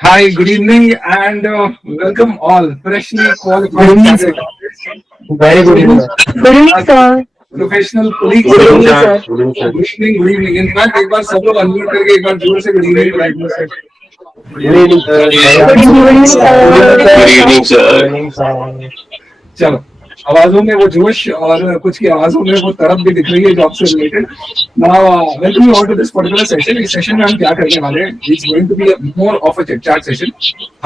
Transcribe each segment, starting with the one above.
Hi, good evening, and welcome all freshly Good qualified evening, chartered sir. accountants, Very good evening, sir. Good evening, our sir. professional colleagues. Good Good evening, evening, sir. sir. Good evening, sir. Good evening, good evening. In fact, एक बार सब लोग unmute करके एक बार जोर से good evening बताएं। Good evening, sir. Good Good evening, evening, sir. sir. Good evening, Good sir. evening, sir. Good evening, sir. चलो, आवाजों में वो जोश और कुछ की आवाजों में वो तड़प भी दिख रही है जॉब से related. Now, welcome you all to this particular session. इस सेशन में हम क्या करने वाले हैं? It's going to be a more of a chit chat session.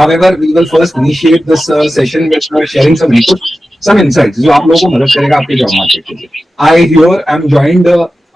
However, we will first initiate this session with sharing some input, some insights जो आप लोगों को मदद करेगा आपके जॉब मार्केट के लिए. I here am joined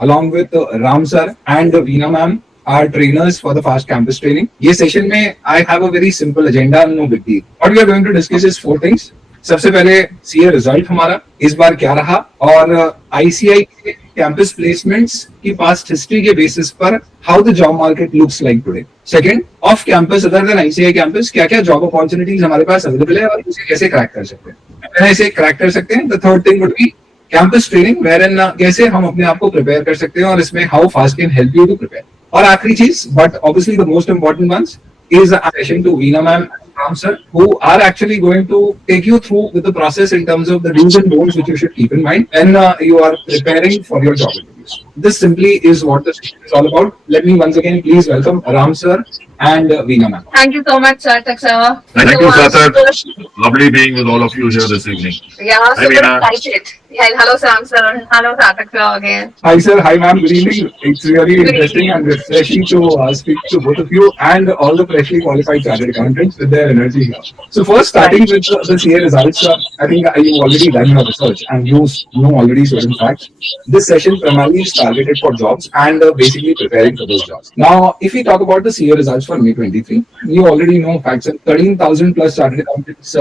along with Ram sir and Veena ma'am, our trainers for the fast campus training. ये सेशन में I have a very simple agenda, no big deal. What we are going to discuss is four things. सबसे पहले CA result हमारा इस बार क्या रहा और ICI के कैंपस प्लेसमेंट्स की पास्ट हिस्ट्री के बेसिस पर how the job market looks like today. Second, off campus other than ICI campus क्या क्या जॉब अपॉर्चुनिटीज हमारे पास अवेलेबल है और उसे कैसे क्रैक कर सकते हैं. पहले इसे क्रैक कर सकते हैं. The third thing would be campus training wherein कैसे हम अपने आप को प्रिपेयर कर सकते हैं और इसमें how fast can help you to prepare. और आखिरी चीज but obviously the most important ones is a session to Veena ma'am and Ram sir, who are actually going to take you through with the process in terms of the do's and don'ts which you should keep in mind when you are preparing for your job interviews. This simply is what the session is all about. Let me once again please welcome Ram sir and Veena ma'am. Thank you so much, Sarthak sir. Thank So, you, Sathak. Lovely being with all of you here this evening. yeah, Hi, super Veena. excited. Yeah, hello, Sam sir. Hello, Sarthak sir again. Hi sir, hi ma'am, good evening. It's really Good interesting evening. and refreshing to speak to both of you and all the freshly qualified chartered accountants with their energy here. So first starting with the CA results, I think you've already done your research and you know already certain facts. This session primarily is targeted for jobs and basically preparing for those jobs. Now, if we talk about the CA results for May 23, you already know facts. 13,000 plus chartered accountants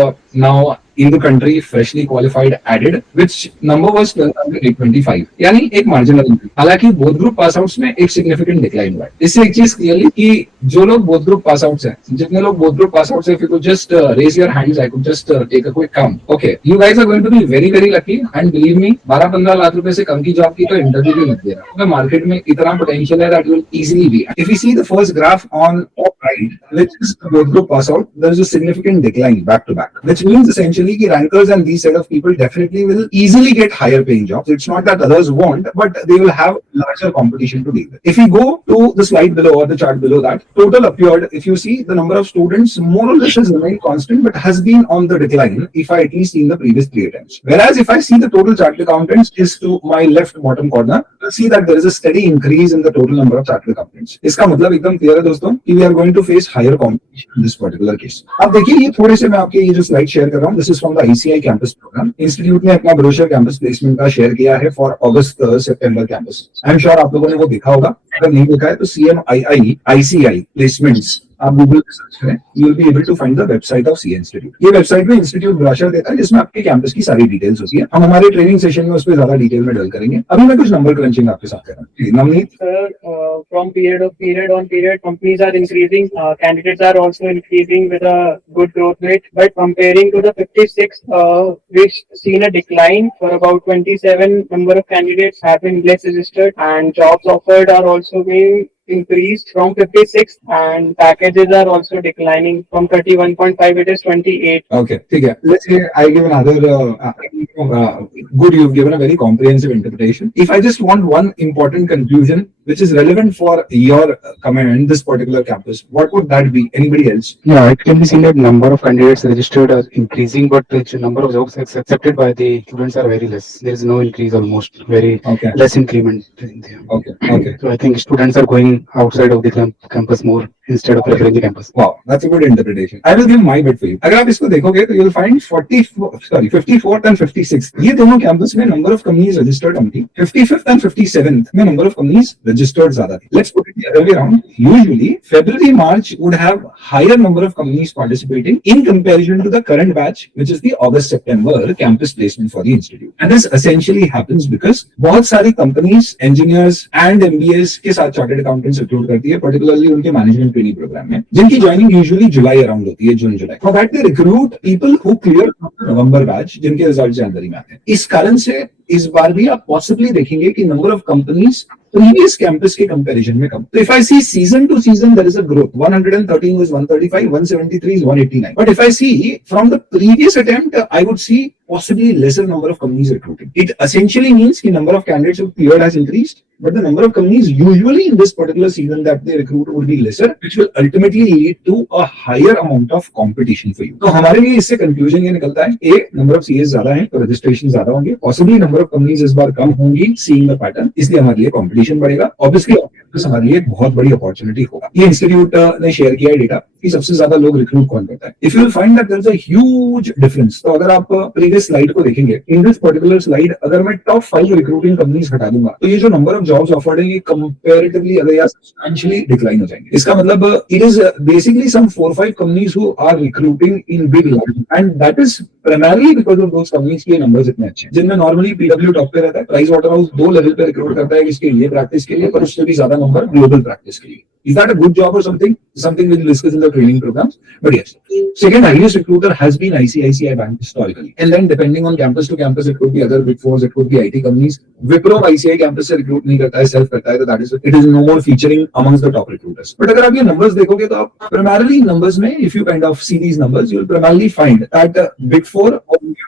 now in the country freshly qualified added, which number was 12,825, यानी एक marginal increase. हालांकि both group पास outs में एक significant decline हुआ है. इससे एक चीज क्लियरली कि जो लोग बोथ ग्रुप पास आउट्स हैं, जितने लोग बोथ ग्रुप पास आउट्स हैं, if you could just raise your hands, I could just take a quick count. Okay, you guys are going to be very very lucky and believe me, 12-15 lakh रुपए से कम की job की तो interview भी मत देना. तो मार्केट में इतना पोटेंशियल है that will easily be. If you see the first graph on top right, which is the both group pass out, there is a significant decline back to back, which means essentially कि rankers and these set of people definitely will easily get higher paying jobs. It's not that others won't, but they will have larger competition to deal with. If we go to the slide below or the chart below that, total appeared, if you see the number of students more or less has remained constant but has been on the decline if I at least see in the previous 3 attempts. Whereas if I see the total chartered accountants is to my left bottom corner, you'll see that there is a steady increase in the total number of chartered accountants. इसका मतलब एकदम clear है दोस्तों कि we are going to face higher competition in this particular case. अब देखिए ये थोड़े से मैं आपके ये जो स्लाइड शेयर कर रहा हूँ, this is from the ICI campus program. Institute ने अपना ब्रोशर कैंपस प्लेसमेंट का शेयर किया है for August September campus. I am sure आप लोगों ने वो देखा होगा. अगर नहीं देखा है तो CMII ICI प्लेसमेंट्स आप गूगल पे सर्च करें, you will be able to find the website of CA institute. ये वेबसाइट में इंस्टीट्यूट ब्रोशर देता है जिसमें आपके कैंपस की सारी डिटेल्स होती है. हम हमारे ट्रेनिंग सेशन में उस पर ज्यादा डिटेल में डल करेंगे. अभी मैं कुछ नंबर क्रंचिंग आपके साथ कर रहा हूँ. Navneet Sir, from period on period, companies are increasing. Candidates are also increasing with a good growth rate. But comparing to the 56, we've seen a decline for about 27 number of candidates have been less registered, and jobs offered are also being increased from 56, and packages are also declining from 31.5 it is 28. Okay, ठीक है. Let's say I give another good. You've given a very comprehensive interpretation. If I just want one important conclusion which is relevant for your comment in this particular campus, what would that be? Anybody else? Yeah, it can be seen that number of candidates registered are increasing, but the number of jobs accepted by the students are very less. There is no increase, almost very Okay. less increment in there. Okay. Okay. So I think students are going outside of the campus more instead of preferring the campus. Wow, that's a good interpretation. I will give my bit for you. अगर आप इसको देखोगे तो you'll find 54th and 56th ये दोनों campus में number of companies registered कम थी. 55th and 57th में number of companies registered ज्यादा थी. Let's put it the other way around. Usually February March would have higher number of companies participating in comparison to the current batch, which is the August September campus placement for the institute. And this essentially happens because बहुत सारी companies, engineers and MBAs के साथ chartered accountants recruit करती है, particularly उनके management training programme में, जिनकी joining usually जुलाई around होती है, जून जुलाई. For that they recruit people who clear November batch, जिनके रिजल्ट जनवरी में आते हैं. इस कारण से इस बार भी आप पॉसिबली देखेंगे कि number of companies previous campus के कंपैरिजन में कम. तो if I see season to season there is a growth. 113 was 135, 173 is 189. But if I see from the previous attempt, I would see possibly lesser number of companies recruiting. It essentially means the number of candidates who cleared has increased, but the number of companies usually in this particular season that they recruit would be lesser, which will ultimately lead to a higher amount of competition for you. तो हमारे लिए इससे conclusion ये निकलता है, ए number of CS ज्यादा है तो रजिस्ट्रेशन ज्यादा होंगे, पॉसिबली नंबर ऑफ कंपनीज इस बार कम होंगी, सीइंग द पैटर्न, इसलिए हमारे लिए कंपटीशन बढ़ेगा. ऑब्वियसली हमारे लिए एक बहुत बड़ी अपॉर्चुनिटी होगा. ये इंस्टीट्यूट ने शेयर किया है डेटा कि सबसे ज्यादा लोग रिक्रूट कौन करता है. If you will find that there is a huge difference. तो अगर आप प्रीवियस स्लाइड को देखेंगे, इन दिस पर्टिकुलर स्लाइड अगर मैं टॉप 5 रिक्रूटिंग कंपनीज हटा दूंगा तो ये जो नंबर ऑफ जॉब्स ऑफर्ड है ये कंपैरेटिवली अगर या सब्सटेंशियली डिक्लाइन हो जाएंगे. इसका मतलब it is basically some 4-5 companies who are recruiting in big line and that is primarily because of those companies के नंबर्स इतने अच्छे हैं, जिनमें नॉर्मली पीडब्ल्यू टॉप पे रहता है. प्राइस वाटर हाउस 2 लेवल पे रिक्रूट करता है इसके लिए प्रैक्टिस के लिए, पर उससे भी ज्यादा नंबर ग्लोबल प्रैक्टिस के लिए. Is that a good job or something? Something we'll discuss in the training programs. But yes, second highest recruiter has been ICICI Bank historically. And then depending on campus to campus, it could be other big fours, it could be IT companies. Wipro ICI campus से recruit नहीं करता है, self करता है, तो that is it is no more featuring amongst the top recruiters. But अगर आप ये numbers देखोगे तो आप primarily numbers में, if you kind of see these numbers, you will primarily find that big four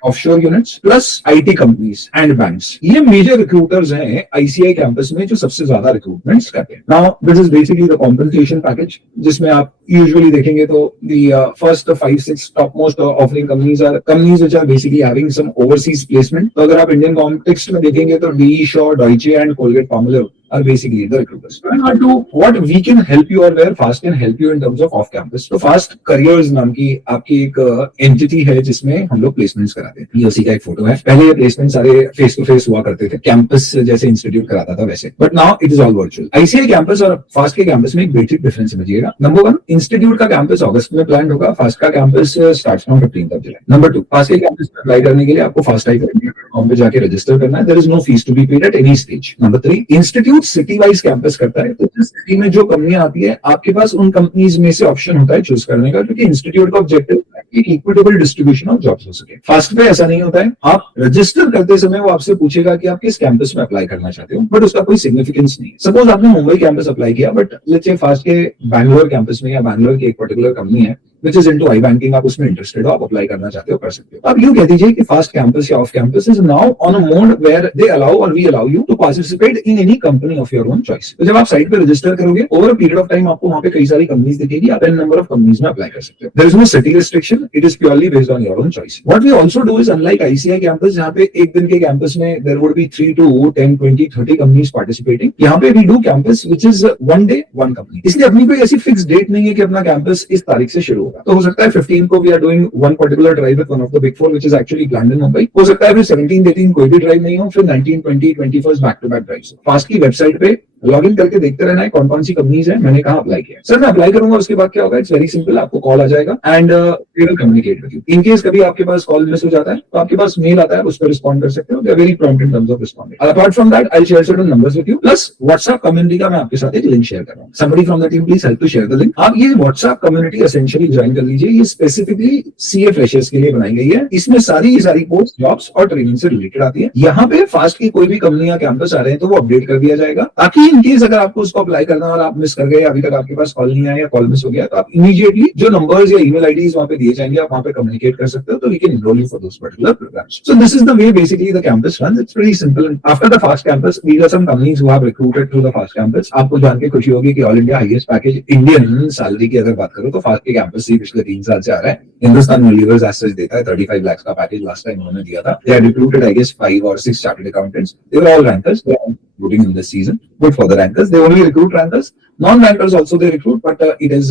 offshore units plus IT companies and banks. ये major recruiters हैं ICI campus में जो सबसे ज्यादा recruitments करते हैं. Now this is basically the compensation package, जिसमें आप usually देखेंगे तो the first 5-6 topmost offering companies are companies which are basically having some overseas placement. तो अगर आप Indian context में देखेंगे तो DE Shaw, Deutsche and Colgate-Palmolive are basically the recruiters. And to what we can help you or where Fast can help you in terms of off campus. तो Fast Careers नाम की आपकी एक entity है जिसमें हम लोग प्लेसमेंट्स कराते हैं. ये उसी का एक फोटो है. पहले ये प्लेसमेंट सारे फेस टू फेस हुआ करते थे, कैंपस जैसे इंस्टीट्यूट कराता था वैसे, but now it is all virtual. ICI campus और फास्ट के कैंपस में एक बेसिक डिफरेंस समझिएगा. नंबर 1, इंस्टीट्यूट का कैंपस अगस्त में प्लान होगा, फास्ट का campus starts from 15th July. Number 2, fast के कैंपस में अप्लाई करने के लिए आपको फास्ट आई.com पे जाके रजिस्टर करना है. There is no fees to be paid at any stage. Number 3, institute city wise campus करता है, तो जिस सिटी में जो कंपनियां आती है आपके पास उन कंपनीज में से ऑप्शन होता है चूज करने का, क्योंकि इंस्टीट्यूट का ऑब्जेक्टिव एक इक्विटेबल डिस्ट्रीब्यूशन ऑफ जॉब्स हो सके. फास्ट पे ऐसा नहीं होता है. आप रजिस्टर करते समय वो आपसे पूछेगा कि आप किस कैंपस में अप्लाई करना चाहते हो, बट उसका कोई सिग्निफिकेंस नहीं. सपोज आपने मुंबई कैंपस अप्लाई किया, बट लेट्स से फास्ट के बैंगलोर कैंपस में या बैंगलोर की एक पर्टिकुलर कंपनी है which is into iBanking, आप उसमें इंटरेस्टेड हो, आप अप्लाई करना चाहते हो, कर सकते हो. आप यूं कह दीजिए कि फास्ट कैंपस या off campus is now on a mode where they allow और we allow you to participate in any company of your own choice. तो जब आप साइट पे रजिस्टर करोगे, over a period of time आपको वहां पे कई सारी कंपनीज दिखेगी, आप एन नंबर ऑफ कंपनीज में अप्लाई कर सकते हो. There is no city restriction, it is purely based on your own choice. What we also do is unlike ICI campus, जहां पे एक दिन के कैंपस में there would be 3 to 10, 20, 30 companies participating. यहाँ पे we do campus which is one day one company. इसलिए अपनी कोई ऐसी फिक्स डेट नहीं है कि अपना कैंपस इस तारीख से शुरू होगा. तो हो सकता है 15 को we are doing one particular drive with one of the big four which is actually planned in Mumbai. हो सकता है फिर 17, 18 कोई भी ड्राइव नहीं हो, फिर 19, 20, 21 back to back drives. Fast की वेबसाइट पे लॉग इन करके देखते रहना है कौन कौन सी कंपनीज है, मैंने कहा अप्लाई किया. सर मैं अप्लाई करूंगा, उसके बाद क्या होगा, इट्स वेरी सिंपल, आपको कॉल आ जाएगा and we will communicate with you. In case कभी आपके पास कॉल मिस हो जाता है तो आपके पास मेल आता है, उस पर रिस्पॉन्ड कर सकते हो. They are very prompt in terms of responding. Apart from that I will share certain numbers with you, plus WhatsApp community का मैं आपके साथ एक लिंक शेयर कर रहा हूं. Somebody from the team please help to share the link. आप ये व्हाट्सएप कम्युनिटी एसेंशियली ज्वाइन कर लीजिए. ये स्पेसिफिकली सीए फ्रेशर्स के लिए बनाई गई है. इसमें सारी पोस्ट, जॉब्स और ट्रेनिंग से रिलेटेड आती है. यहाँ पे फास्ट की कोई भी कंपनी या कैंपस आ रहे हैं तो वो अपडेट कर दिया जाएगा, ताकि इन केस अगर आपको उसको अप्लाई करना और आप मिस कर गए, अभी तक आपके पास कॉल नहीं आया या कॉल मिस हो गया, तो आप इमीडिएटली जो नंबर्स या ईमेल आईडीज वहां पे दिए जाएंगे आप वहां पे कम्युनिकेट कर सकते हो. तो we can enroll you for those particular programmes. So this is the way basically the campus runs. It's very simple. After the fast campus we are some companies who have recruited through the fast campus. आपको जान के खुशी होगी कि all India highest package Indian salary की अगर बात करो तो फास्ट के कैंपस से पिछले 3 साल से आ रहा है. हिंदुस्तान यूनिवर्स एज सच देता है 35 लाख का पैकेज लास्ट टाइम उन्होंने दिया था. They had recruited I guess 5 or 6 chartered accountants. They were all rankers. They are recruiting in this season. Good for the rankers. They only recruit rankers. Non-rankers also they recruit, but it is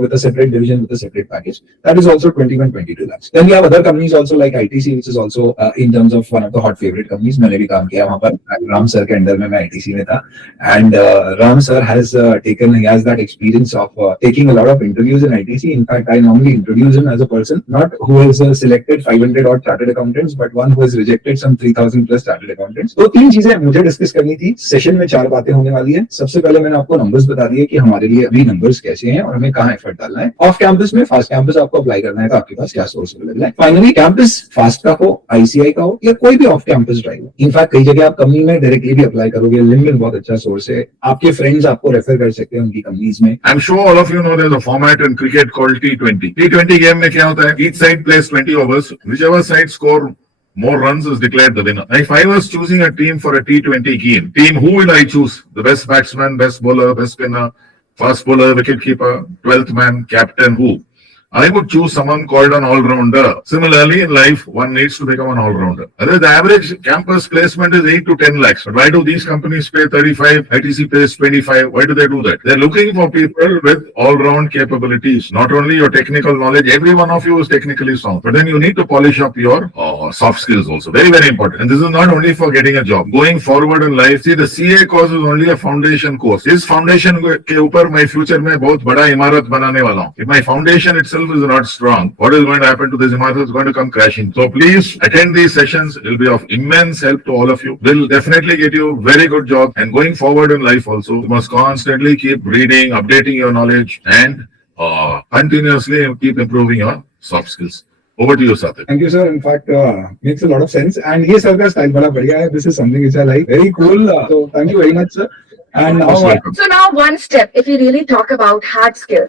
with a separate division with a separate package. That is also 21, 22 lakhs. Then we have other companies also like ITC, which is also in terms of one of the hot favorite companies. मैंने भी काम किया वहाँ पर. Ram sir के under में मैं ITC में था. And Ram sir has he has that experience of taking a lot of interviews in ITC. In fact, I normally introduce him as a person, not who has selected 500 odd chartered accountants, but one who has rejected some 3,000 plus chartered accountants. तो 3 चीजें मुझे discuss करनी थी. Session में 4 बातें होने वाली है. सबसे पहले मैंने आपको नंबर्स बता दिए कि हमारे लिए अभी नंबर्स कैसे हैं और हमें कहाँ एफर्ट डालना है. ऑफ कैंपस में फास्ट कैंपस आपको अप्लाई करना है तो आपके पास क्या सोर्स अवेलेबल है. फाइनली कैंपस फास्ट का हो, आईसीआई का हो या कोई भी ऑफ कैंपस ड्राइव हो. इनफैक्ट कई जगह आप कंपनी में डायरेक्टली भी अप्लाई करोगे. लिंक्डइन बहुत अच्छा सोर्स है. आपके फ्रेंड्स आपको रेफर कर सकते हैं उनकी कंपनीज में. I'm sure all of you know there's a format in cricket called T20. T20 game में क्या होता है? Each side plays 20 overs. Whichever side score more runs is declared the winner. If I was choosing a team for a T20 team, who will I choose? The best batsman, best bowler, best spinner, fast bowler, wicket keeper, 12th man, captain, who? I would choose someone called an all-rounder. Similarly, in life, one needs to become an all-rounder. The average campus placement is 8 to 10 lakhs. But why do these companies pay 35? ITC pays 25. Why do they do that? They're looking for people with all-round capabilities. Not only your technical knowledge, every one of you is technically sound. But then you need to polish up your soft skills also. Very, very important. And this is not only for getting a job. Going forward in life, see, the CA course is only a foundation course. This foundation के ऊपर my future में बहुत बड़ा इमारत बनाने वाला हूँ. If my foundation itself is not strong, what is going to happen to this imarat is going to come crashing. So please attend these sessions. It will be of immense help to all of you. Will definitely get you very good job. And going forward in life also, you must constantly keep reading, updating your knowledge, and continuously keep improving your soft skills. Over to you, Satyam. Thank you, sir. In fact, makes a lot of sense. And ये sir का style बड़ा बढ़िया है. This is something which I like. Very cool. So thank you very much, sir. And now, Most welcome. So now one step, if we really talk about hard skills,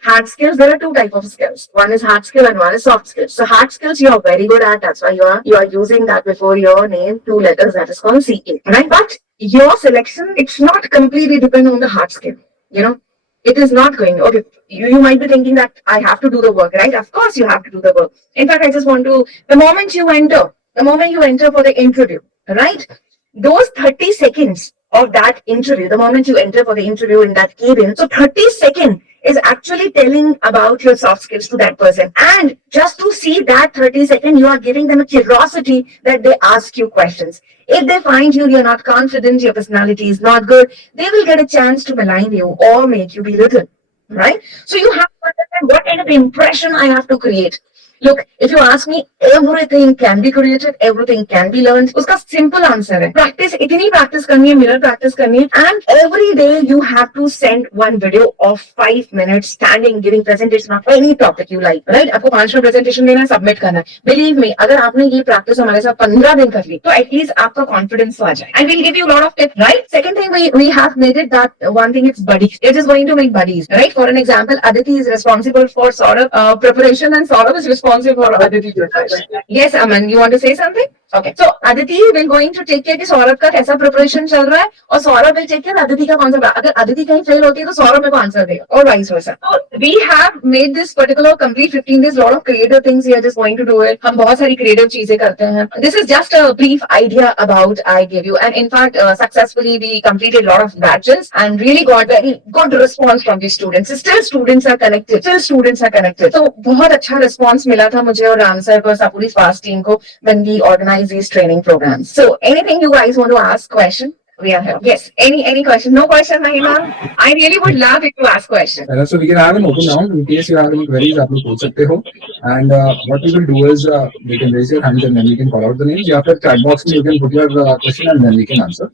there are two types of skills. One is hard skill and one is soft skills. So hard skills you are very good at. That's why you are using that before your name, 2 letters, that is called CA, right? But your selection, it's not completely dependent on the hard skill. You know, it is not going, okay, you might be thinking that I have to do the work, right? Of course you have to do the work. In fact, I just want to, the moment you enter for the interview, right? Those 30 seconds of that interview, the moment you enter for the interview in that cabin, so 30 seconds is actually telling about your soft skills to that person. And just to see that 30 seconds, you are giving them a curiosity that they ask you questions. If they find you're not confident, your personality is not good, they will get a chance to malign you or make you belittle, right? So you have to understand what kind of impression I have to create. Look, if you ask me, everything can be created, everything can be learned. उसका simple answer है. Practice, इतनी practice करनी है, mirror practice करनी है, and every day you have to send one video of 5 minutes standing, giving presentation of any topic you like, right? आपको 5 minute presentation देना है, submit करना है. Believe me, अगर आपने ये practice हमारे साथ 15 दिन कर ली, तो at least आपका confidence तो आ जाए. And we'll give you a lot of tips, right? Second thing, we have made it that one thing is buddies. It is going to make buddies, right? For an example, Aditi is responsible for Saurabh preparation, and Saurabh is responsible for Aditi preparation. Yes, Aman, you want to say something? Okay. So Aditi will going to take care कि सौरभ का कैसा preparation चल रहा है, और Saurabh will take care Aditi का कौन सा. अगर अदिति कहीं fail होती है तो सौरभ मेरे को answer देगा, और vice versa. So we have made this particular complete 15 days, lot of creative things we are just going to do it. हम बहुत सारी creative चीजें करते हैं. This is just a brief idea about I give you, and in fact successfully we completed lot of batches and really got very good response from the students. Still students are connected. So बहुत अच्छा response मिला था मुझे और Ram sir को, पूरी fast team को, when we organize these training programs. So anything you guys want to ask question, we are here. Yes, any question? No question, Mahima? I really would love if you ask question. So we can have an open round in case you have any queries. आप लोग पूछ सकते हो. And what we will do is we can raise your hands and then we can call out the names. या फिर chat box में you can put your question and then we can answer.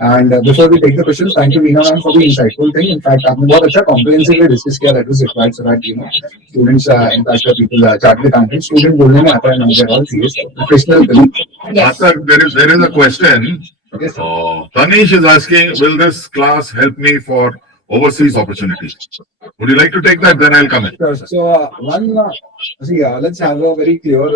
And before we take the questions, thank you Veena ma'am for the insightful thing. In fact, आपने बहुत अच्छा comprehensively discuss किया. That was required so that students, in fact, people chartered accountants, student बोलने में आता है ना, they're all serious, professional. Yes. There is a question. Yes, sir. Tanish is asking, will this class help me for overseas opportunities? Would you like to take that? Then I'll come in. Sure, sir. So let's have a very clear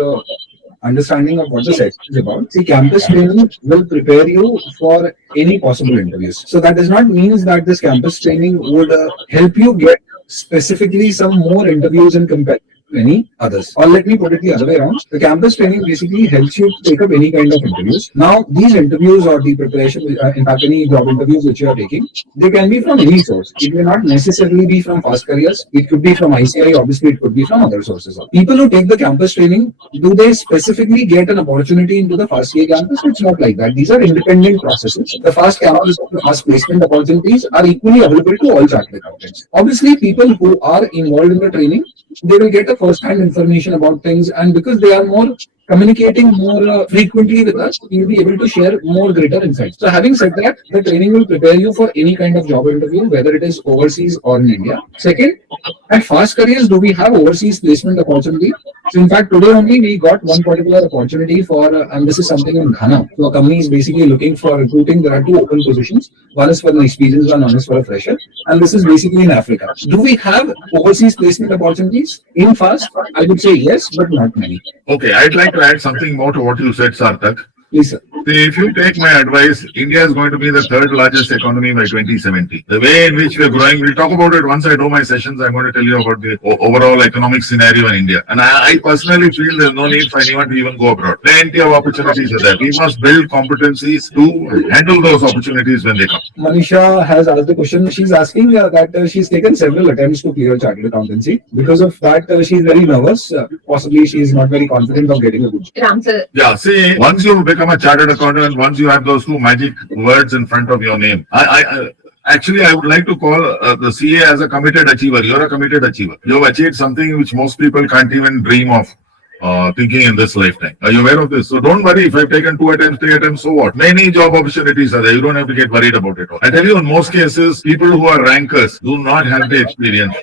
understanding of what the session is about. See, campus training will prepare you for any possible interviews. So that does not mean that this campus training would help you get specifically some more interviews in comparison to any others. Or let me put it the other way around. The campus training basically helps you take up any kind of interviews. Now, these interviews or the preparation, in fact, any job interviews which you are taking, they can be from any source. It may not necessarily be from Fast Careers. It could be from ICI. Obviously, it could be from other sources. People who take the campus training, do they specifically get an opportunity into the Fast Year campus? It's not like that. These are independent processes. The Fast campus, the Fast placement opportunities are equally available to all chartered accountants. Obviously, people who are involved in the training, they will get a first-hand information about things, and because they are more communicating more frequently with us, you'll be able to share more greater insights. So having said that, the training will prepare you for any kind of job interview, whether it is overseas or in India. Second, at Fast Careers, do we have overseas placement opportunity? So in fact, today only we got one particular opportunity for, and this is something in Ghana. So a company is basically looking for recruiting. There are two open positions. One is for an experienced one is for a fresher. And this is basically in Africa. Do we have overseas placement opportunities in Fast? I would say yes, but not many. Okay, I'd like to add something more to what you said, Sarthak. Please, sir. See, if you take my advice, India is going to be the third largest economy by 2070. The way in which we are growing, we'll talk about it once I do my sessions. I'm going to tell you about the overall economic scenario in India. And I personally feel there's no need for anyone to even go abroad. Plenty of opportunities are there. We must build competencies to handle those opportunities when they come. Manisha has asked the question. She's asking that she's taken several attempts to clear chartered accountancy. Because of that, she's very nervous. Possibly she's not very confident of getting a good job. Answer. Yeah, see, once you become a chartered accountant, once you have those two magic words in front of your name, actually, I would like to call the CA as a committed achiever. You're a committed achiever. You've achieved something which most people can't even dream of thinking in this lifetime. Are you aware of this? So don't worry if I've taken 2 attempts, 3 attempts, so what? Many job opportunities are there. You don't have to get worried about it all. I tell you, in most cases, people who are rankers do not have the experience.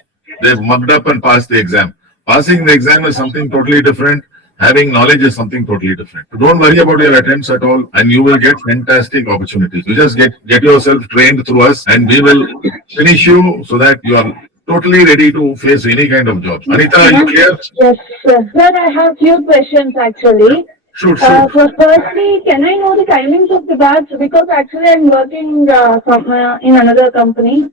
They've mugged up and passed the exam. Passing the exam is something totally different. Having knowledge is something totally different. So don't worry about your attempts at all, and you will get fantastic opportunities. You just get yourself trained through us, and we will finish you so that you are totally ready to face any kind of job. Anita, are you clear? Yes, sir. Sir, I have few questions actually. Shoot. So firstly, can I know the timings of the batch? Because actually I'm working in another company.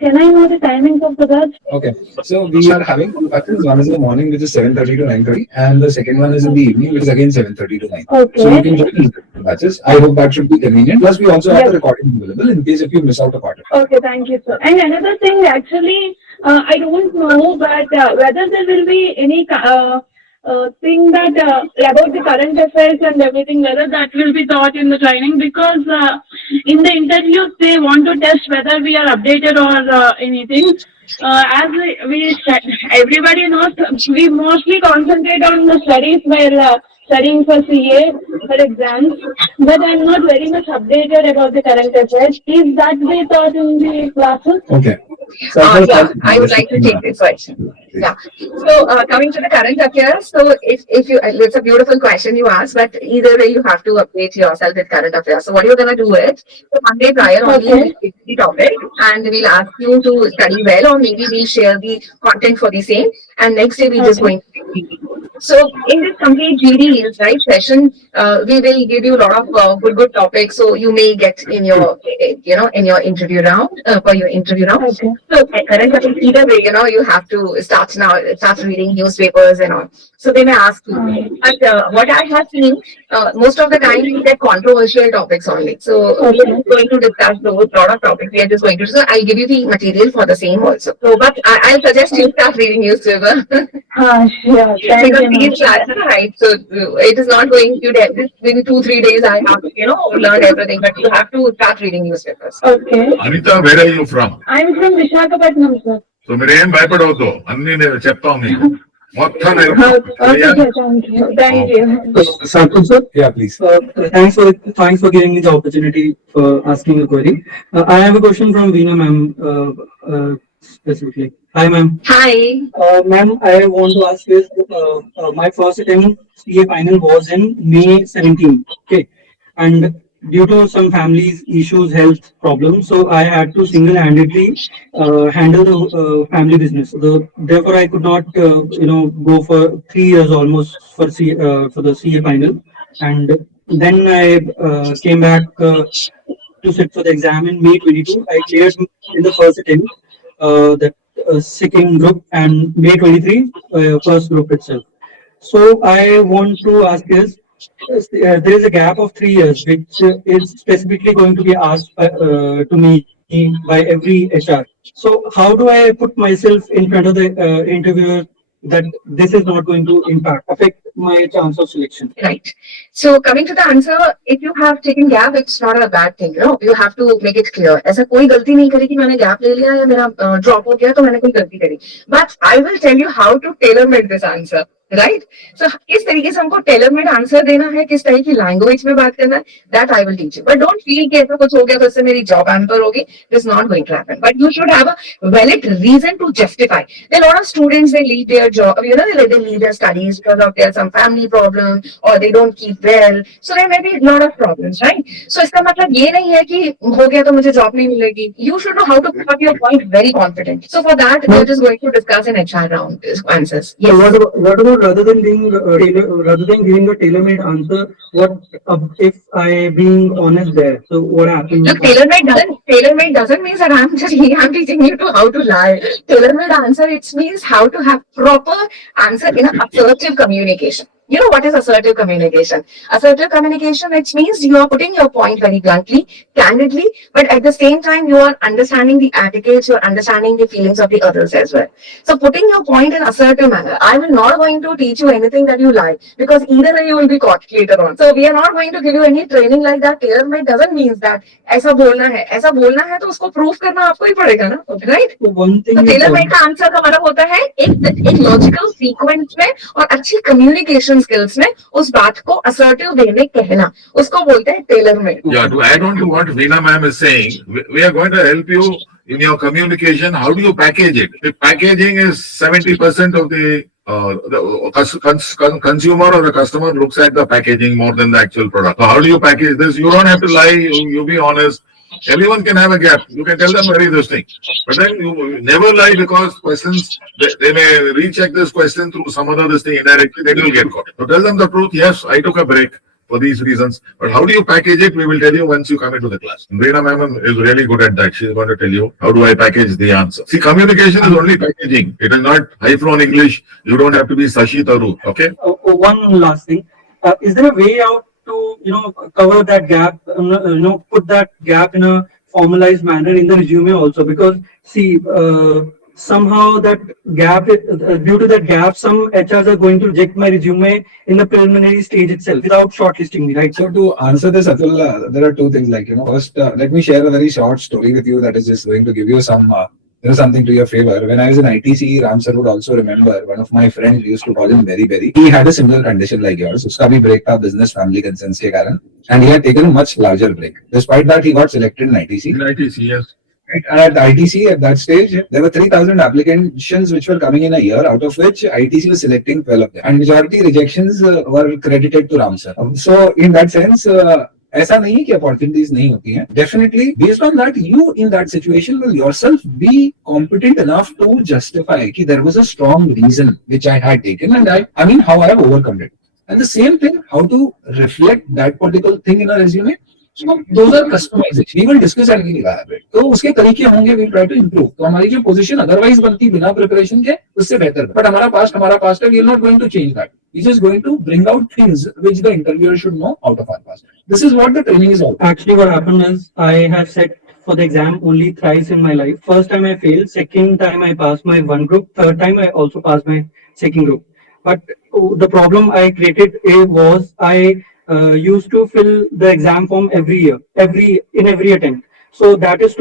Can I know the timings of the batch? Okay, so we are having two batches. One is in the morning, which is 7:30 to 9:30, and the second one is in the evening, which is again 7:30 to 9. Okay. So you can join these two batches. I hope that should be convenient. Plus, we also have the recording available in case if you miss out a part of it. Okay, thank you, sir. And another thing, actually, I don't know, but whether there will be any thing that about the current affairs and everything, whether that will be taught in the training, because in the interviews they want to test whether we are updated or anything. As we said, everybody knows, we mostly concentrate on the studies while studying for CA, for exams, but I'm not very much updated about the current affairs. Is that be taught in the classes? Okay. Yeah, I would like to take this question. Yeah. So coming to the current affairs, so if you, it's a beautiful question you asked, but either way you have to update yourself with current affairs. So what you're gonna do is, the Monday prior only we'll pick the topic, and we'll ask you to study well, or maybe we'll share the content for the same, and next day we're just going to GD. So in this complete GD right session, we will give you a lot of good topics. So you may get in your in your interview round for your interview round. Okay. So current affairs, either way, you have to start reading newspapers and all. So they may ask you. But what I have seen, most of the time we get controversial topics only. So we are going to discuss those lot of topics. We are just going to. So I'll give you the material for the same also. So, but I'll suggest you start reading newspaper. Sure. Thank Because you. these classes, right? So it is not going to just within 2-3 days. I have to learn everything, but you have to start reading newspapers. Okay. Anita, where are you from? I'm from Visakhapatnam, sir. So మీరేం భయపడవద్దు, అన్ని నేను చెప్తాం మీకు మొత్తం Okay, thank you. Thank you. Sarthak sir? Yeah, please. Thanks for giving me the opportunity for asking a query. I have a question from Veena ma'am, specifically. Hi ma'am. Hi. Ma'am, I want to ask this. My first attempt CA final was in May 17. Okay, and due to some family issues, health problems, so I had to single-handedly handle the family business. Therefore, I could not, go for 3 years almost for the CA final, and then I came back to sit for the exam in May 22. I cleared in the first attempt the second group, and May 23 first group itself. So I want to ask this. There is a gap of 3 years, which is specifically going to be asked to me by every HR. So how do I put myself in front of the interviewer that this is not going to affect my chance of selection? Right. So coming to the answer, if you have taken gap, it's not a bad thing. You have to make it clear. ऐसा कोई गलती नहीं करी कि मैंने gap ले लिया या मेरा drop हो गया तो मैंने कोई गलती करी. But I will tell you how to tailor make this answer. Right so किस तरीके से हमको टेलर मेड आंसर देना है, किस तरह की लैंग्वेज में बात करना है, that I will teach you, but don't feel कि ऐसा कुछ हो गया तो इससे मेरी जॉब हैम्पर होगी, this not going to happen, but you should have a valid reason to justify. There lot of students they leave their job, you know, they leave their studies because of their some family problem or they don't keep well, so there may be a lot of problems, right? So इसका मतलब ये नहीं है कि हो गया तो मुझे जॉब नहीं मिलेगी. You should know how to put up your point very confident. So for that we are just going to discuss in HR round answers. So what about rather than being rather than giving a tailor-made answer, what if I being honest there? So what happens? Look, tailor-made doesn't mean that I'm teaching you to how to lie. Tailor-made answer, it means how to have proper answer in an assertive communication. You know what is assertive communication? Assertive communication, it means you are putting your point very bluntly, candidly, but at the same time you are understanding the attitudes, you are understanding the feelings of the others as well. So putting your point in assertive manner. I will not going to teach you anything that you lie, because either way you will be caught later on. So we are not going to give you any training like that. Tailor-made doesn't mean that ऐसा बोलना है तो उसको proof करना आपको ही पड़ेगा ना, right? One thing तो टेलर मेड का आंसर का मतलब होता है एक लॉजिकल सीक्वेंस में और अच्छी कम्युनिकेशन स्किल्स में उस बात को असर्टिव वे में कहना, उसको बोलते हैं tailor made. Yeah, to add on to what Veena ma'am is saying, we are going to help you in your communication. How do you package it? The packaging is 70% of the consumer or the customer looks at the packaging more than the actual product. So how do you package this? You don't have to lie. You be honest. Everyone can have a gap. You can tell them very this thing, but then you never lie, because questions they may recheck this question through some other this thing indirectly. Then you'll get caught. So tell them the truth. Yes, I took a break for these reasons. But how do you package it? We will tell you once you come into the class. Reena ma'am is really good at that. She's going to tell you how do I package the answer. See, communication is only packaging. It is not high-flown English. You don't have to be Sashi Taru. Okay. One last thing. Is there a way out to, cover that gap, put that gap in a formalized manner in the resume also? Because see, somehow that gap, due to that gap, some HRs are going to reject my resume in the preliminary stage itself without shortlisting me, right? So to answer this, Atul, there are two things. First, let me share a very short story with you that is just going to give you some something to your favor. When I was in ITC, Ram sir would also remember one of my friends, we used to call him Very Very. He had a similar condition like yours. Uska bhi break tha business family concerns ke karan, and he had taken a much larger break. Despite that, he got selected in ITC. In ITC, yes. Right. And at ITC at that stage, there were 3,000 applications which were coming in a year, out of which ITC was selecting 12 of them. And majority rejections were credited to Ram sir. So in that sense, ऐसा नहीं है कि opportunities नहीं होती हैं. Definitely based on that you in that situation will yourself be competent enough to justify कि there was a strong reason which I had taken and I mean how I have overcome it. And the same thing, how to reflect that particular thing in a resume. So those are customization. We will discuss and we'll elaborate. तो उसके तरीके होंगे, we will try to improve. तो हमारी जो position otherwise बनती बिना preparation के उससे बेहतर. बट हमारा पास्ट है, we are not going to change that. We just going to bring out things which the interviewer should know out of our past. This is what the training is all. Actually, what happened is I have set for the exam only thrice in my life. First time I failed, second time I passed my one group, third time I also passed my second group. But the problem I created was I used to fill the exam form every year, in every attempt. So that is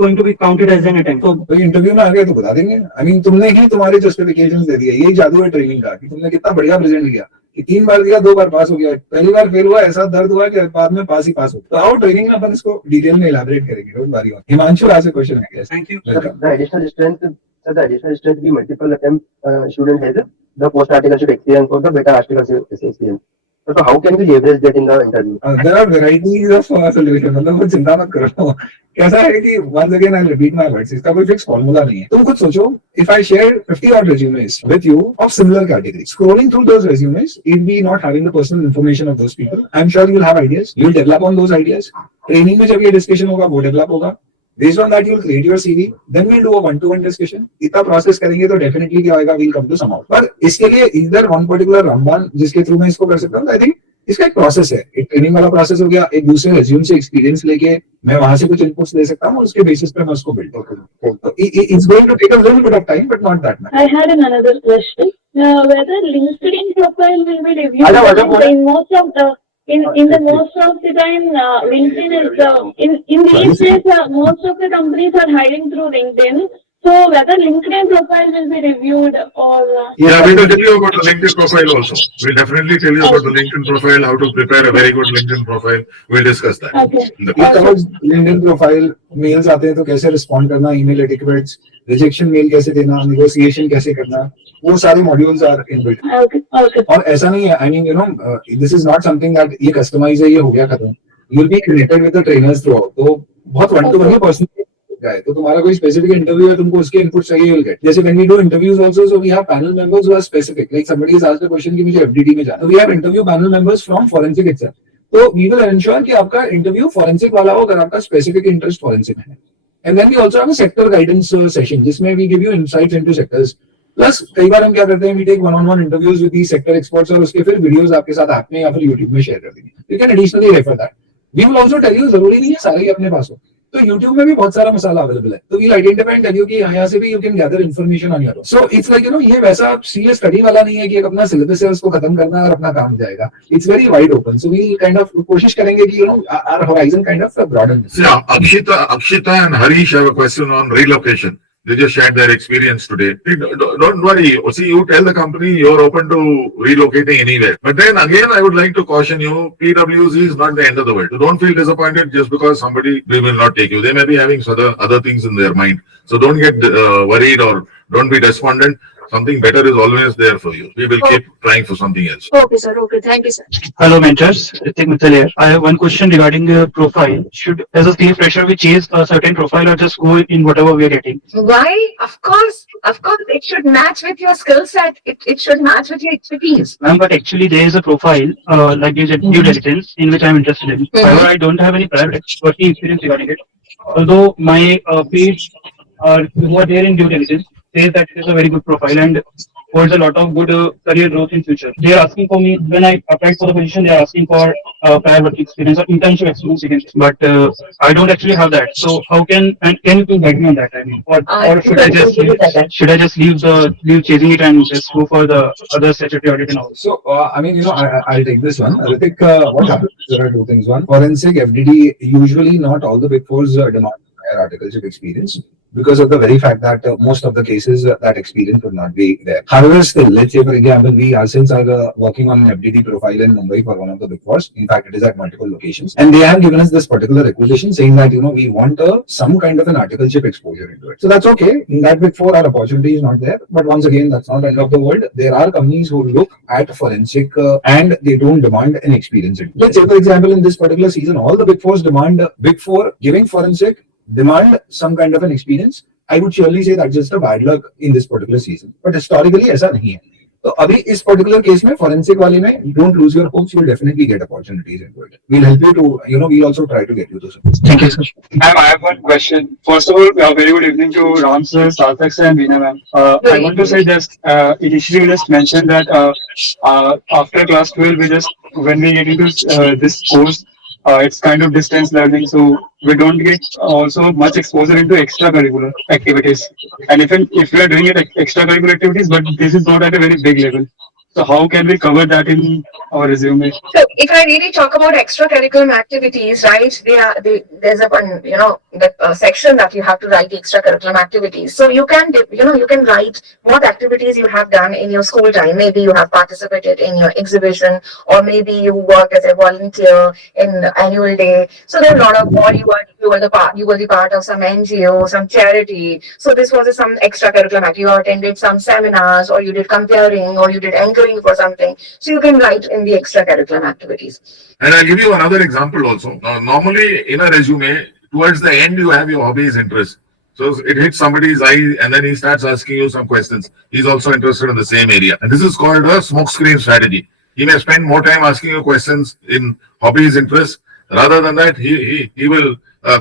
going to be counted as an attempt. तो interview में आ गए तो बता देंगे. I mean तुमने ही तुम्हारे justifications दे दिए. यही जादू है ट्रेनिंग का कि तुमने कितना बढ़िया प्रेजेंट किया कि 3 बार दिया, 2 बार पास हो गया, पहली बार फेल हुआ, ऐसा दर्द हुआ कि बाद में पास हो. तो आओ ट्रेनिंग में अपन इसको डिटेल में इलैबोरेट करेंगे. Don't worry. हिमांशु आज अ क्वेश्चन है. Thank you. The additional strength the multiple attempt student has the post articleship experience or the better articleship experience. So how can we leverage that in the interview? There are varieties of solutions. मतलब कुछ चिंता मत करो. कैसा है कि once again I repeat my words. इसका कोई फिक्स फॉर्मूला नहीं है. तुम खुद सोचो, if I share 50 odd resumes with you of similar categories, scrolling through those resumes, it be not having the personal information of those people. I'm sure you'll have ideas. You'll develop on those ideas. Training में जब ये discussion होगा, वो develop होगा. Based on that, you'll create your CV. Then we'll do a one-to-one discussion. इतना process करेंगे तो definitely क्या होगा, we'll come to some out. पर इसके लिए either one particular रामबान जिसके थ्रू मैं इसको कर सकता हूँ. I think इसका एक प्रोसेस है. एक ट्रेनिंग वाला प्रोसेस हो गया. एक दूसरे रेज्यूम से एक्सपीरियंस लेके मैं वहां से कुछ इनपुट्स ले सकता हूँ और उसके बेसिस पे मैं उसको बिल्ड करूँ. तो it's going to take a little bit of time, but not that much. I had another question. Whether LinkedIn profile will be reviewed in most of the most of the time, LinkedIn is in these days most of the companies are hiring through LinkedIn. So whether LinkedIn profile will be reviewed or Yeah, we will tell you about the LinkedIn profile also. We'll definitely tell you about the LinkedIn profile, how to prepare a very good LinkedIn profile. We'll discuss that. okay. In the It class. covers LinkedIn profile, mails आते हैं तो कैसे respond करना, email etiquettes, rejection mail कैसे देना, negotiation कैसे करना, वो सारे modules are inbuilt. Okay, okay. और ऐसा नहीं है, I mean this is not something that ये कस्टमाइज है, ये हो गया खत्म. You will be connected with the trainers throughout. तो बहुत वन टू वन पर्सनल है. तो तुम्हारा कोई स्पेसिफिक इंटरव्यू है, तुमको उसके इनपुट चाहिए, यू विल गेट. जैसे when we do interviews also, so we have panel members who are specific. Like somebody is asked a question कि मुझे एफडीटी में जाना, तो we have interview panel members from forensic itself. तो we will ensure कि आपका interview forensic वाला हो अगर आपका स्पेसिफिक इंटरेस्ट फॉरेंसिक में है. And then we also have a sector guidance session जिसमें we give you insights into sectors. Plus कई बार हम क्या करते हैं, we take one on one interviews with the sector experts और उसके फिर वीडियोस आपके साथ ऐप में या फिर यूट्यूब में शेयर कर देंगे. You can additionally refer that. We will also tell you, जरूरी नहीं है सारे ही अपने पास हो. तो YouTube में भी बहुत सारा मसाला अवेलेबल है. तो we'll identify and tell you कि यहाँ से भी you can gather information on your own. So it's like ये वैसा सीरियस स्टडी वाला नहीं है कि एक अपना सिलेबस है उसको खत्म करना है और अपना काम जाएगा. It's very wide open. So we kind of कोशिश करेंगे कि our horizon kind of broaden. See, Akshita and Harish have a question on relocation. They just shared their experience today. Don't worry. See, you tell the company you're open to relocating anywhere. But then again, I would like to caution you, PwC is not the end of the world. So don't feel disappointed just because somebody will not take you. They may be having other things in their mind. So don't get worried or don't be despondent. Something better is always there for you. We will keep trying for something else. Okay, sir. Okay, thank you, sir. Hello, mentors. Ritik Mittal here. I have one question regarding your profile. Should, as a CA fresher, we chase a certain profile or just go in whatever we are getting? Why? Of course, it should match with your skill set. It should match with your expertise. Ma'am, but actually there is a profile like due diligence in which I am interested in. However, I don't have any prior working experience regarding it. Although my page who are there in due diligence says that it is a very good profile and holds a lot of good career growth in future. They are asking for me, when I applied for the position, they are asking for prior work experience or internship experience again. But I don't actually have that. So how can you please guide me on that? I mean, or should I just leave chasing it and just go for the other statutory audit and all? So, I mean, I'll take this one. Ritik, what happens? There are two things. One, forensic FDD, usually not all the big fours demand prior articleship experience because of the very fact that most of the cases that experience would not be there. However, still, let's say, for example, we ourselves are working on an FDD profile in Mumbai for one of the big fours. In fact, it is at multiple locations. And they have given us this particular requisition saying that, we want some kind of an articleship exposure into it. So that's okay. In that big four, our opportunity is not there. But once again, that's not the end of the world. There are companies who look at forensic and they don't demand an experience in it. Let's say, for example, in this particular season, all the big fours demand big four giving forensic demand some kind of an experience. I would surely say that's just a bad luck in this particular season. But historically, ऐसा नहीं है. तो अभी इस particular case में forensic वाले में don't lose your hopes. You'll definitely get opportunities into it. We'll help you to, we'll also try to get you those. Thank you, sir. Ma'am, I have one question. First of all, very good evening to Ram sir, Sarthak sir, and Veena ma'am. I want to say just initially we just mentioned that after class 12, when we get into this course, it's kind of distance learning, so we don't get also much exposure into extracurricular activities. And if we are doing it extracurricular activities, but this is not at a very big level. So how can we cover that in our resume? So if I really talk about extracurricular activities, right, there's a section that you have to write the extracurricular activities. So you can write what activities you have done in your school time. Maybe you have participated in your exhibition, or maybe you work as a volunteer in the annual day. So there are a lot of, or you were the part of some NGO, some charity. So this was some extracurricular activity. You attended some seminars, or you did comparing, or you did anchoring for something. So you can write in the extracurricular activities. And I'll give you another example also. Now, normally in a resume, towards the end, you have your hobbies, interests. So it hits somebody's eye and then he starts asking you some questions. He's also interested in the same area. And this is called a smokescreen strategy. He may spend more time asking you questions in hobbies, interests. Rather than that, he will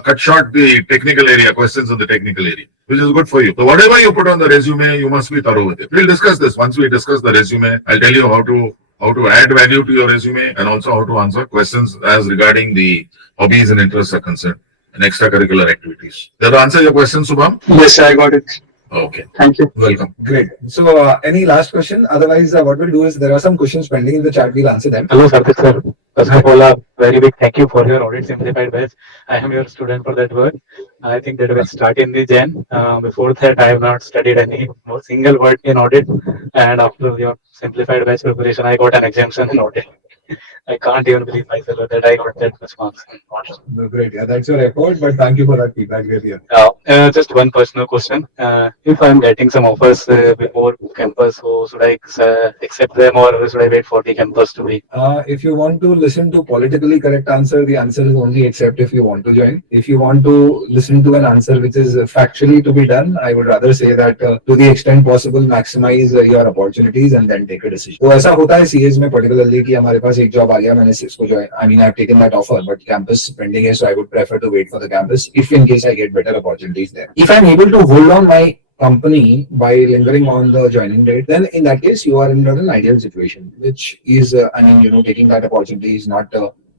cut short the technical area, questions in the technical area, which is good for you. So whatever you put on the resume, you must be thorough with it. We'll discuss this. Once we discuss the resume, I'll tell you how to add value to your resume and also how to answer questions as regarding the hobbies and interests are concerned and extracurricular activities. Did I answer your question, Subham? Yes, I got it. Okay. Thank you. Welcome. Great. So, any last question? Otherwise, what we'll do is there are some questions pending in the chat. We'll answer them. Hello, Sarthak sir. First of all, a very big thank you for your audit simplified batch. I am your student for that work. I think that will start in the Jan. Before that, I have not studied any more single word in audit. And after your simplified batch preparation, I got an exemption in audit. I can't even believe myself that I got that much marks. No, great. Yeah, that's your effort, but thank you for that feedback. Really. Just one personal question. If I'm getting some offers before campus, so should I accept them or should I wait for the campus to be? If you want to listen to politically correct answer, the answer is only accept if you want to join. If you want to listen to an answer which is factually to be done, I would rather say that to the extent possible, maximize your opportunities and then take a decision. तो ऐसा होता है CS में particularly कि हमारे पास एक job आ गया, मैंने इसको join. I mean, I've taken that offer, but campus pending है, so I would prefer to wait for the campus if in case I get better opportunities there. If I'm able to hold on my company by lingering on the joining date, then in that case you are in an ideal situation, which is I mean, taking that opportunity is not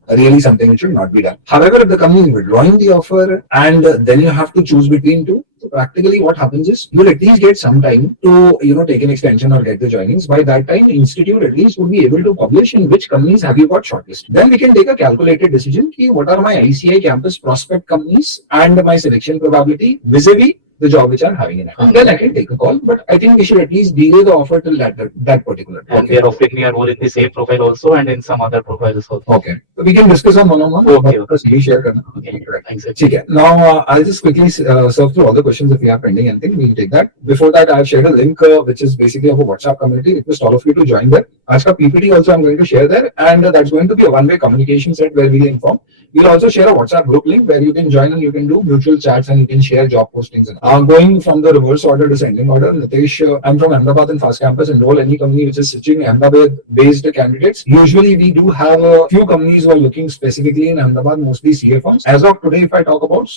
really something which should not be done. However, if the company is withdrawing the offer and then you have to choose between two, so practically what happens is you'll at least get some time to take an extension or get the joinings. By that time, institute at least would be able to publish in which companies have you got shortlisted. Then we can take a calculated decision ki what are my ICI campus prospect companies and my selection probability vis-a-vis the job which I'm having in hand. Then I can take a call, but I think we should at least delay the offer till that particular. And they are offering me a role in the same profile also and in some other profiles also. Okay, so we can discuss on one-on-one. Okay. We share करना. Okay. Thanks. Okay. Now I'll just quickly surf through all the questions if we have pending anything. We'll take that. Before that, I have shared a link which is basically of a WhatsApp community. Request all of you to join there. आज का PPT also I'm going to share there, and that's going to be a one-way communication set where we'll inform. We'll also share a WhatsApp group link where you can join and you can do mutual chats and you can share job postings. Going from the reverse order to sending order, Nitesh, I'm from Ahmedabad and Fast Campus. Enroll any company which is switching Ahmedabad-based candidates. Usually, we do have a few companies who are looking specifically in Ahmedabad, mostly CA firms. As of today, if I talk about,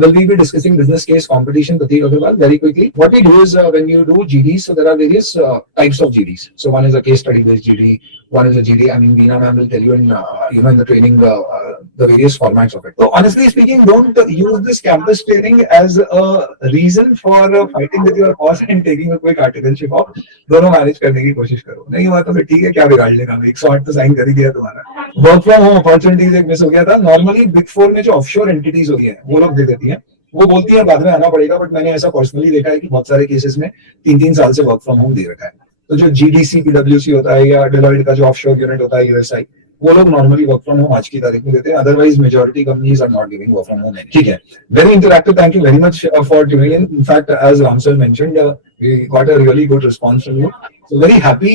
will we be discussing business case competition, Pratik Agarwal, very quickly. What we do is when you do GDs, so there are various types of GDs. So one is a case study based GD, one is a GD. I mean, Veena ma'am will tell you in in the training the various formats of it. So honestly speaking, don't use this campus training as a reason for fighting with your boss and taking a quick articleship off. दोनों manage करने की कोशिश करो. नहीं हुआ तो फिर ठीक है, क्या बिगाड़ लेगा? 108 तो साइन कर ही दिया तुम्हारा. वर्क फ्रॉम होम अपॉर्चुनिटीज एक मिस हो गया था. नॉर्मली बिग फोर में जो ऑफशोर एंटिटीज होती है वो लोग दे देती है, वो बोलती है बाद में आना पड़ेगा, बट मैंने ऐसा पर्सनली देखा है कि बहुत सारे केसेस में 3-3 साल से वर्क फ्रॉम होम दे रखा है. तो जो जीडीसी पीडब्ल्यूसी होता है या डेलॉइट का जो ऑफशोर यूनिट होता है यूएसआई, वो लोग नॉर्मली वर्क फ्रॉम होम आज की तारीख में देते हैं. Otherwise majority companies are not giving work from home. ठीक है, very interactive. Thank you very much for tuning in. In fact as Ram sir mentioned, we got a really good response from you. So very happy,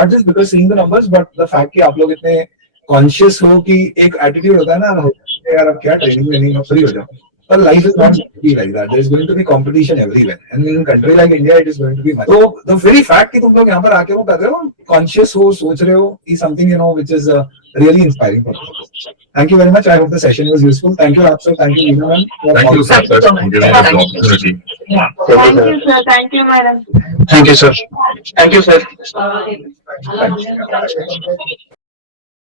not just because seeing the numbers, but the fact कि आप लोग इतने conscious हो कि एक attitude होता है ना यार अब क्या ट्रेनिंग में नहीं फ्री हो जाओ. But life is not going to be like that. There is going to be competition everywhere, and in a country like India, it is going to be. So the very fact कि तुम लोग यहाँ पर आके वो कर रहे हो, conscious हो, सोच रहे हो, is something which is really inspiring for us. Thank you very much. I hope the session was useful. Thank you, Rapsar. Thank you, Veena ma'am. Thank you, sir, for giving us the opportunity. Thank you, sir. Thank you, madam. Thank you, sir. Thank you, sir. Thank you.